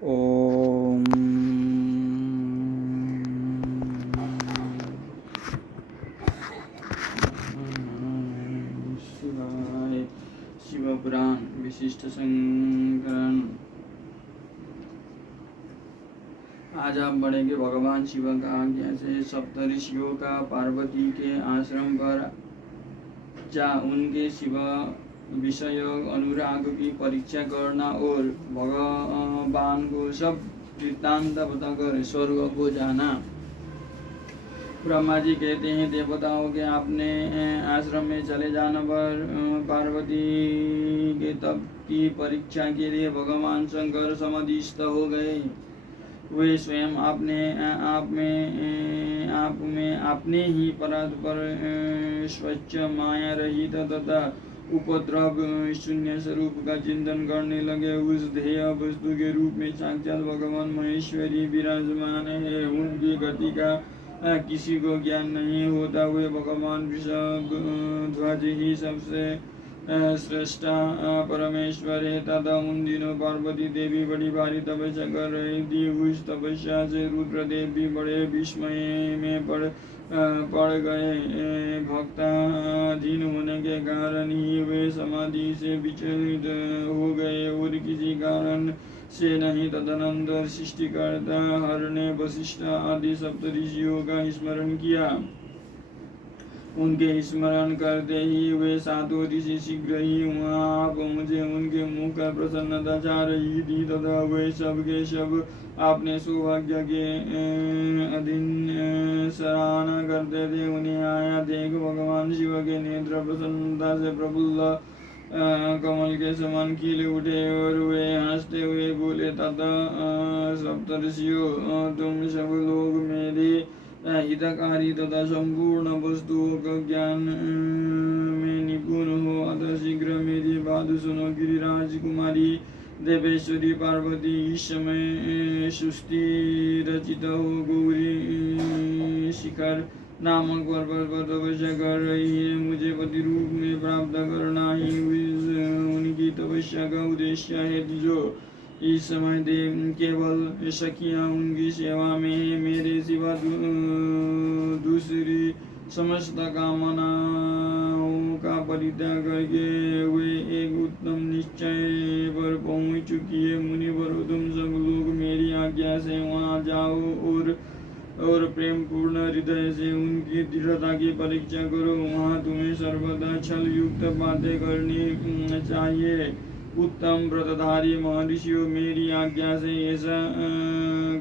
ओम शिवाय। शिव पुराण विशिष्ट संकरण। आज आप पढ़ेंगे भगवान शिव का आज्ञा से सप्तऋषियों का पार्वती के आश्रम पर जा उनके शिव विषय अनुराग की परीक्षा करना और भगवान को सब वृत्तांत बताकर स्वर्ग को जाना। ब्रह्मा जी कहते हैं, देवताओं के अपने आश्रम में चले जाने पर पार्वती के तप की परीक्षा के लिए भगवान शंकर समाधिस्थ हो गए। वे स्वयं आप में अपने ही परात्पर स्वच्छ माया रहित तथा उपद्रव शून्य स्वरूप का चिंतन करने लगे। उस ध्येय वस्तु के रूप में साक्षात भगवान महेश्वरी विराजमान है। उनकी गति का किसी को ज्ञान नहीं होता। वे भगवान वृषभ ध्वज ही सबसे श्रेष्ठ परमेश्वर है तथा उन दिनों पार्वती देवी बड़ी भारी तपस्या कर रही थी। उस तपस्या से रुद्रदेव भी बड़े विस्मय में पड़ गए। भक्ताधीन होने के कारण ही वे समाधि से विचलित हो गए और किसी कारण से नहीं। तदनंतर सृष्टिकर्ता हर ने वशिष्ठ आदि सप्तऋषियों का स्मरण किया। उनके स्मरण करते ही वे सातों ऋषि शीघ्र ही वहाँ पहुँचे। उनके मुख पर प्रसन्नता छा रही थी तथा वे सब के सब अपने सौभाग्य के अधीन सराहना करते थे। उन्हें आया देख भगवान शिव के नेत्र प्रसन्नता से प्रफुल्ल कमल के समान खिल उठे और वे हंसते हुए बोले, तथा सप्तऋषियों, तुम सब लोग मेरे हितकारी तथा संपूर्ण वस्तुओं का ज्ञान में निपुण हो, अतः शीघ्र मेरी बात सुनो। गिरिराज कुमारी देवेश्वरी पार्वती इस समय सुष्टि रचित हो गौरी शिखर नामक पर्वत पर तपस्या कर रही है। मुझे पति रूप में प्राप्त करना ही उनकी तपस्या का उद्देश्य है। जो इस समय केवल सखियां उनकी सेवा में है। मेरे सिवा दूसरी समस्त कामनाओं का परित्याग करके वे एक उत्तम निश्चय पर पहुंच चुकी है। मुनिवर, तुम सब लोग मेरी आज्ञा से वहां जाओ और प्रेम पूर्ण हृदय से उनकी दृढ़ता की परीक्षा करो। वहाँ तुम्हें सर्वदा छल युक्त बातें करनी चाहिए। उत्तम व्रतधारी महर्षियों, मेरी आज्ञा से ऐसा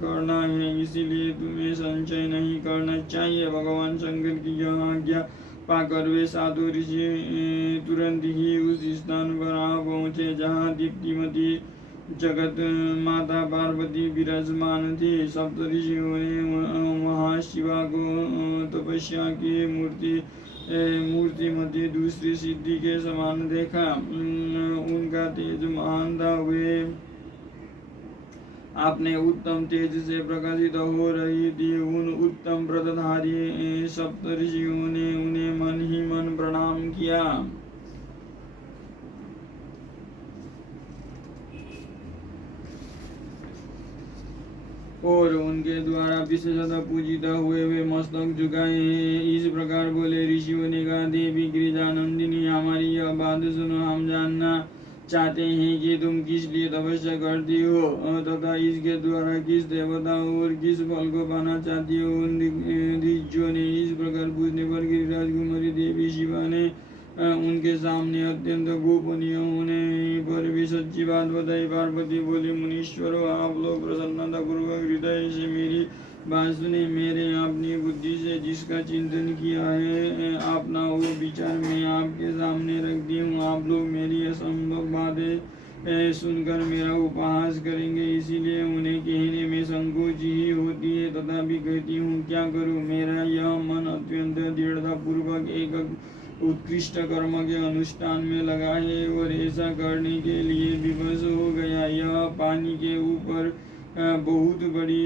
करना है, इसीलिए तुम्हें संचय नहीं करना चाहिए। भगवान शंकर की यह आज्ञा पाकर वे साधु ऋषि तुरंत ही उस स्थान पर आ पहुँचे जहाँ दीप्तिमती जगत माता पार्वती विराजमान थी। सप्तऋषियों ने वहाँ शिवा को तपस्या की मूर्तिमती दूसरी सिद्धि के समान देखा। उनका तेज महान था। वे अपने उत्तम तेज से प्रकाशित हो रही थी। उन उत्तम व्रतधारी सप्तऋषियों ने उन्हें मन ही मन प्रणाम किया और उनके द्वारा विशेषतः पूजित हुए वे मस्तक झुकाए। इस प्रकार बोले। ऋषियों ने कहा, देवी गिरिजानंदिनी, हमारी यह बात सुनो। हम जानना चाहते हैं कि तुम किस लिए तपस्या करती हो तथा इसके द्वारा किस देवता और किस फल को पाना चाहती हो। उन ऋषियों ने इस प्रकार पूछने पर गिरिराज कुमारी देवी शिवा ने उनके सामने अत्यंत गोपनीय होने पर भी सच्ची बात बताई। पार्वती बोली, मुनीश्वरों, आप लोग प्रसन्नता पूर्वक हृदय से मेरी बात सुने। मेरे अपनी बुद्धि से जिसका चिंतन किया है अपना वो विचार मैं आपके सामने रखती हूँ। आप लोग मेरी असंभव बातें सुनकर मेरा उपहास करेंगे, इसीलिए उन्हें कहने में संकोच ही होती है। तथापि कहती हूँ, क्या करूँ। मेरा यह मन अत्यंत दृढ़ता पूर्वक एक उत्कृष्ट कर्म के अनुष्ठान में लगा है और ऐसा करने के लिए विवश हो गया। यह पानी के ऊपर बहुत बड़ी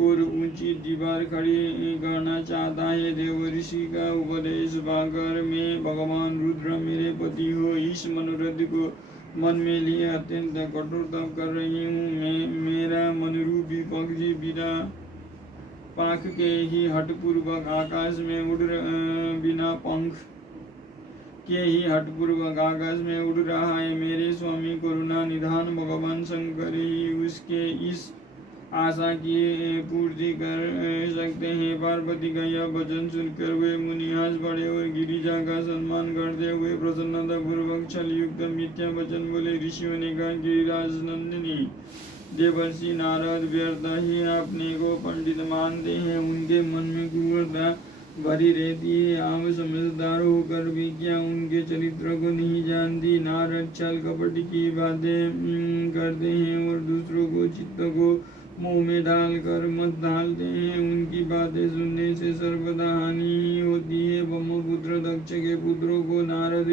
और ऊंची दीवार खड़ी करना चाहता है। देवर्षि का उपदेश पाकर मैं भगवान रुद्र मेरे पति हो इस मनोरथ को मन में लिए अत्यंत कठोर तप कर रही हूँ। मेरा पक्षी बिना पाख के ही हठपूर्वक आकाश में बिना पंख के ही हठपूर्वक आकाश में उड़ रहा है। मेरे स्वामी करुणा निधान भगवान शंकर ही उसके इस आशा की पूर्ति कर सकते हैं। पार्वती का यह वचन सुनकर वे मुनि हंस पड़े और गिरिजा का सम्मान करते हुए प्रसन्नता पूर्वक छल युक्त मिथ्या वचन बोले। ऋषियों ने कहा, गिरिराज नंदिनी देवर्षि नारद व्यर्थ ही अपने को पंडित मानते हैं, उनके मन में क्रूरता भरी रहती है। आप समझदार होकर भी क्या उनके चरित्र को नहीं जानती। नारद छल कपट की बातें करते हैं और दूसरों को चित्त को मुंह में डालकर मत डालते हैं। उनकी बातें सुनने से सर्वदा हानि ही होती है। ब्रह्मपुत्र दक्ष के पुत्रों को नारद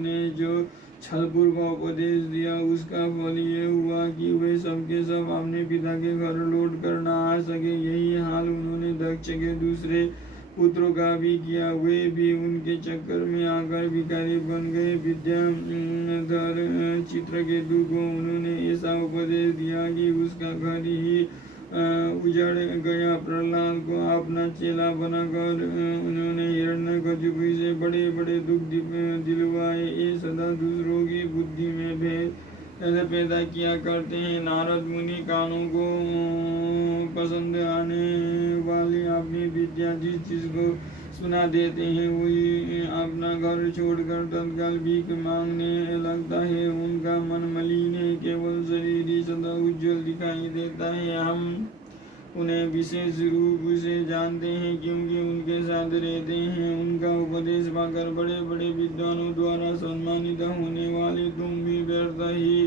ने जो छलपूर्वक उपदेश दिया उसका फल ये हुआ कि वे सबके सब अपने पिता के घर लौट कर न आ सके। यही हाल उन्होंने दक्ष के दूसरे पुत्रों का भी किया। वे भी उनके चक्कर में आकर भिखारी बन गए। विद्याधर चित्रकेतु को उन्होंने ऐसा उपदेश दिया कि उसका घर ही उजड़ गया। प्रहलाद को अपना चेला बनाकर उन्होंने हिरण्यकशिपु से बड़े बड़े दुख दिलवाए। ये सदा दूसरों की बुद्धि में भेद पैदा किया करते हैं। नारद मुनि कानों को पसंद आने वाली अपनी विद्या जिस चीज को सुना देते हैं वही अपना घर छोड़कर तत्काल भीख मांगने लगता है। उनका मन मलिन है, केवल शरीर ही सदा उज्जवल दिखाई देता है। हम उन्हें विशेष रूप से जानते हैं क्योंकि उनके साथ रहते हैं। उनका उपदेश पाकर बड़े बड़े विद्वानों द्वारा सम्मानित होने वाले तुम भी व्यर्थ ही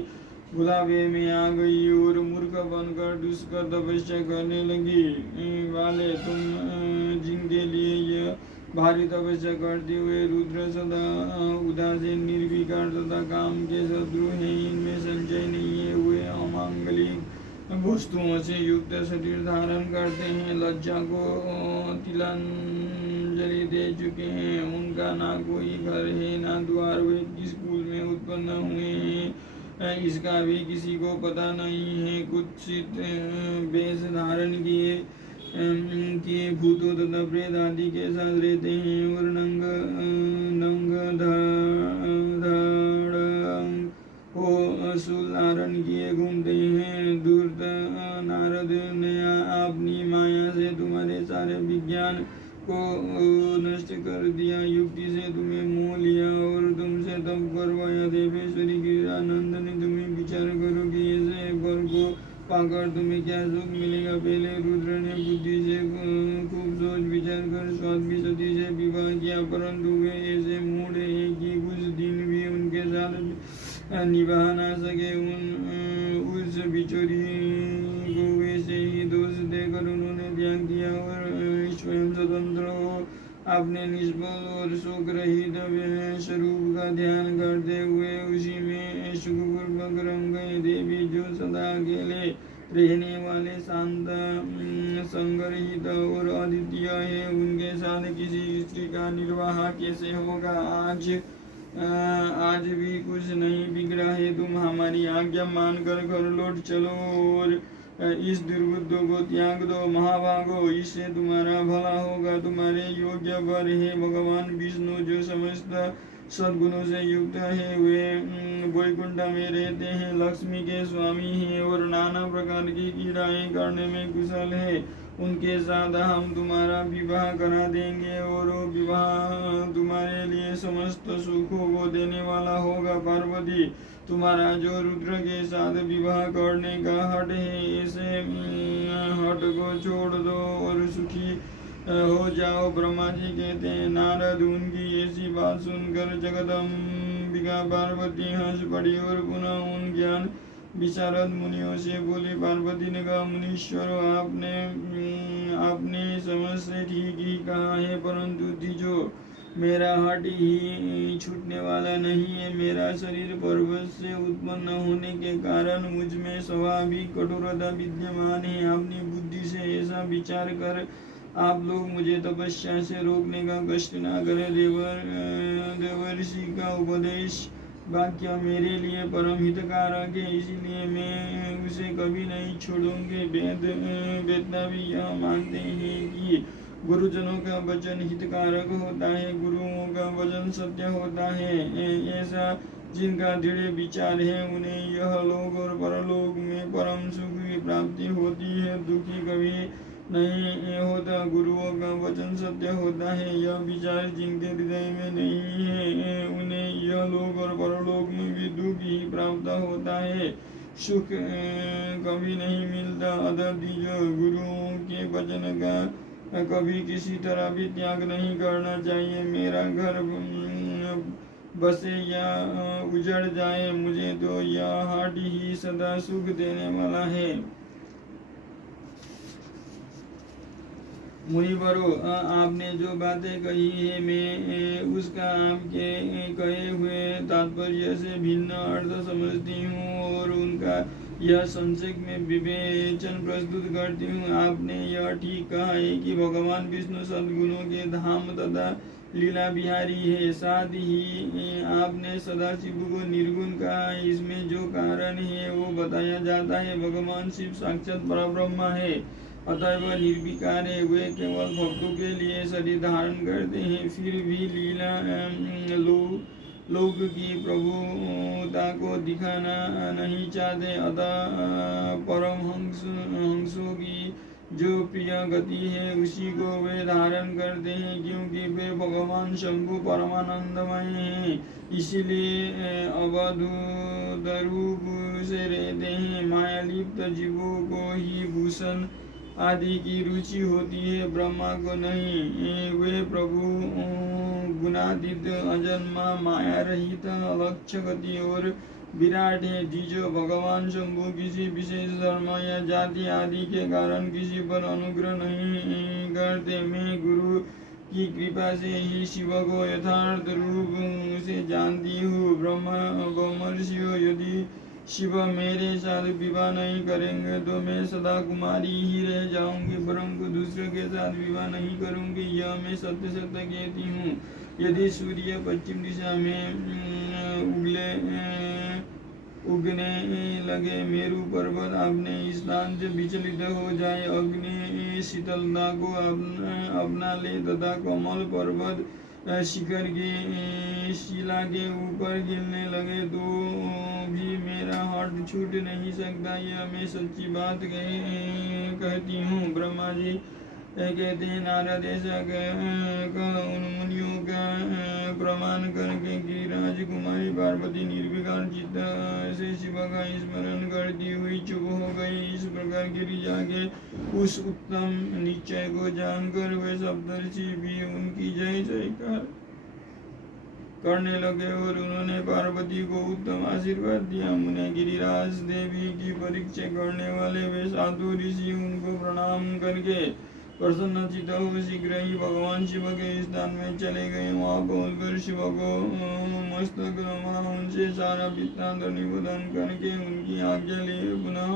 बुलावे में आ गई और मूर्ख बनकर दुष्कर तपस्या करने लगी। वाले तुम जिनके लिए यह भारी तपस्या करते हुए रुद्र सदा उदासीन निर्विकार तथा काम के शत्रु हैं, इनमें संचय नहीं है। वे अमांगलिक वस्तुओं से युक्त शरीर धारण करते हैं, लज्जा को तिलांजलि दे चुके हैं। उनका ना कोई घर है ना द्वार। वे किस कुल में उत्पन्न हुए हैं इसका भी किसी को पता नहीं है। कुत्सित वेश धारण किए भूतों तथा प्रेत आदि के साथ रहते हैं और नंग हो शूल धारण किए घूमते हैं। धूर्त नारद ने अपनी माया से तुम्हारे सारे विज्ञान को नष्ट कर दिया, युक्ति से तुम्हें मोह लिया और तुमसे तप करवाया। देवेश्वरी गिरिरानंद ने तुम्हें विचार करो कि ऐसे वर को पाकर तुम्हें क्या सुख मिलेगा। पहले रुद्र ने बुद्धि से खूब सोच विचार कर स्वामी सती से विवाह किया, परंतु वे ऐसे मूड है कि कुछ दिन भी उनके साथ निभा ना सके। उस बिचौरी को वैसे ही दोष देकर उन्होंने त्याग दिया और स्वयं स्वतंत्र हो अपने निष्फल और शोक रहित स्वरूप का ध्यान करते हुए उसी में सुखपूर्वक रंग गए। देवी जो सदा अकेले रहने वाले शांत संग्रहित और अद्वितीय है, उनके साथ किसी स्त्री का निर्वाह कैसे होगा। आज भी कुछ नहीं बिगड़ा है। तुम हमारी आज्ञा मानकर घर लौट चलो और इस दुर्बुद्ध को त्याग दो। महाभागो, इससे तुम्हारा भला होगा। तुम्हारे योग्य वर है भगवान विष्णु जो समस्त सद्गुणों से युक्त है। वे वैकुंठ में रहते हैं, लक्ष्मी के स्वामी हैं और नाना प्रकार की क्रीड़ाएं करने में कुशल है। उनके साथ हम तुम्हारा विवाह करा देंगे और वो विवाह तुम्हारे लिए समस्त सुखों को देने वाला होगा। पार्वती, तुम्हारा जो रुद्र के साथ विवाह करने का हट है, ऐसे हट को छोड़ दो और सुखी हो जाओ। ब्रह्मा जी कहते हैं, नारद उनकी ऐसी बात सुनकर जगदम्बिका पार्वती हंस पड़ी और पुनः उन ज्ञान विशारद मुनियों से बोली। पार्वती ने कहा, मुनीश्वर, आपने समझ से ठीक ही कहा है, परंतु तीजो मेरा हट ही छूटने वाला नहीं है। मेरा शरीर पर्वत से उत्पन्न होने के कारण मुझ में स्वाभाविक कठोरता विद्यमान है। अपनी बुद्धि से ऐसा विचार कर आप लोग मुझे तपस्या से रोकने का कष्ट न करें। देवर्षि का उपदेश वाक्य मेरे लिए परम हितकारक है, इसलिए मैं उसे कभी नहीं छोड़ूंगी। वेदता भी यह मानते हैं कि गुरुजनों का वचन हितकारक होता है, गुरुओं का वचन सत्य होता है। ऐसा जिनका दृढ़ विचार है उन्हें यह लोक और परलोक में परम सुख की प्राप्ति होती है, दुखी कभी नहीं होता। गुरुओं का वचन सत्य होता है, यह विचार जिनके हृदय में नहीं है उन्हें यह लोक और परलोक में भी दुख ही प्राप्त होता है, सुख कभी नहीं मिलता। अतः जो गुरुओं के वचन का कभी किसी तरह भी त्याग नहीं करना चाहिए। मेरा घर बसे या उजड़ जाए, मुझे तो यह हाट ही सदा सुख देने वाला है। मुनिवरों, आपने जो बातें कही है मैं उसका आपके कहे हुए तात्पर्य से भिन्न अर्थ समझती हूँ और उनका यह संक्षेप में विवेचन प्रस्तुत करती हूँ। आपने यह ठीक कहा है कि भगवान विष्णु सद्गुणों के धाम तथा लीला बिहारी है। साथ ही आपने सदाशिव को निर्गुण कहा। इसमें जो कारण है वो बताया जाता है। भगवान शिव साक्षात परब्रह्म है, अतः वह निर्विकार है। वे केवल भक्तों के लिए शरीर धारण करते हैं, फिर भी लीला लोक की प्रभुता को दिखाना नहीं चाहते। अतः परमहंसों की जो प्रिय गति है उसी को वे धारण करते हैं, क्योंकि वे भगवान शंभु परमानंदमय हैं, इसीलिए अवधूत रूप से रहते हैं। मायालिप्त जीवों को ही भूषण आदि की रुचि होती है, ब्रह्मा को नहीं। वे प्रभु गुणातीत, अजन्मा, माया रहित, अलक्ष्य गति और विराट है। जो भगवान शंभु किसी विशेष धर्म या जाति आदि के कारण किसी पर अनुग्रह नहीं करते। मैं गुरु की कृपा से ही शिव को यथार्थ रूप से जानती हूँ। ब्रह्मर्षियों, यदि शिव मेरे साथ विवाह नहीं करेंगे तो मैं सदा कुमारी ही रह जाऊंगी, परंतु दूसरे के साथ विवाह नहीं करूंगी, यह मैं सत्य सत्य कहती हूँ। यदि सूर्य पश्चिम दिशा में उगने लगे, मेरु पर्वत अपने स्थान से विचलित हो जाए, अग्नि शीतलता को अपना ले तथा कोमल पर्वत शिखर के शिला के ऊपर गिरने लगे, तो भी मेरा हाथ छूट नहीं सकता। यह मैं सच्ची बात कहती हूँ। ब्रह्मा जी कहते हैं, नारद ऐसा उन मुनियों का प्रमाण करके गिरिराज कुमारी पार्वती निर्विकार चित्त से शिव का स्मरण करती हुई चुप हो गई। इस प्रकार गिरिजा के उस उत्तम निश्चय को जानकर वे सप्तर्षि भी उनकी जय जयकार करने लगे और उन्होंने पार्वती को उत्तम आशीर्वाद दिया। मुने गिरिराज देवी की परीक्षा करने वाले वे साधु ऋषि उनको प्रणाम करके प्रसन्नचित्त हो शीघ्र ही भगवान शिव के स्थान में चले गए। वहाँ पहुंचकर शिव को मस्तक नमा उनसे सारा वृत्तांत निवेदन करके उनकी आज्ञा लिए पुनः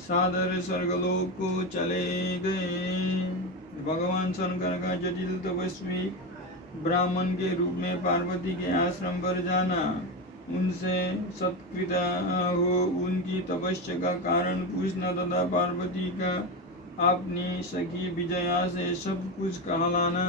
सादर स्वर्गलोक को चले गए। भगवान शंकर का जटिल तपस्वी ब्राह्मण के रूप में पार्वती के आश्रम पर जाना, उनसे सत्कृत हो उनकी तपस्या का कारण पूछना तथा पार्वती का अपनी सखी विजया से सब कुछ कहलाना।